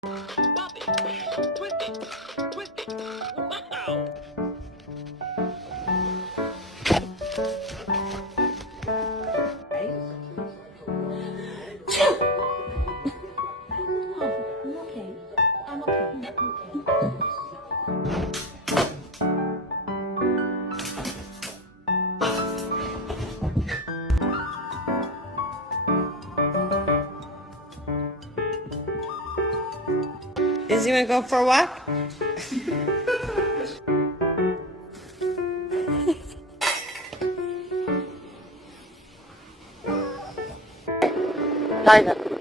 Bobby, twist it, twist it. Wow. Is he gonna go for a walk? Liza.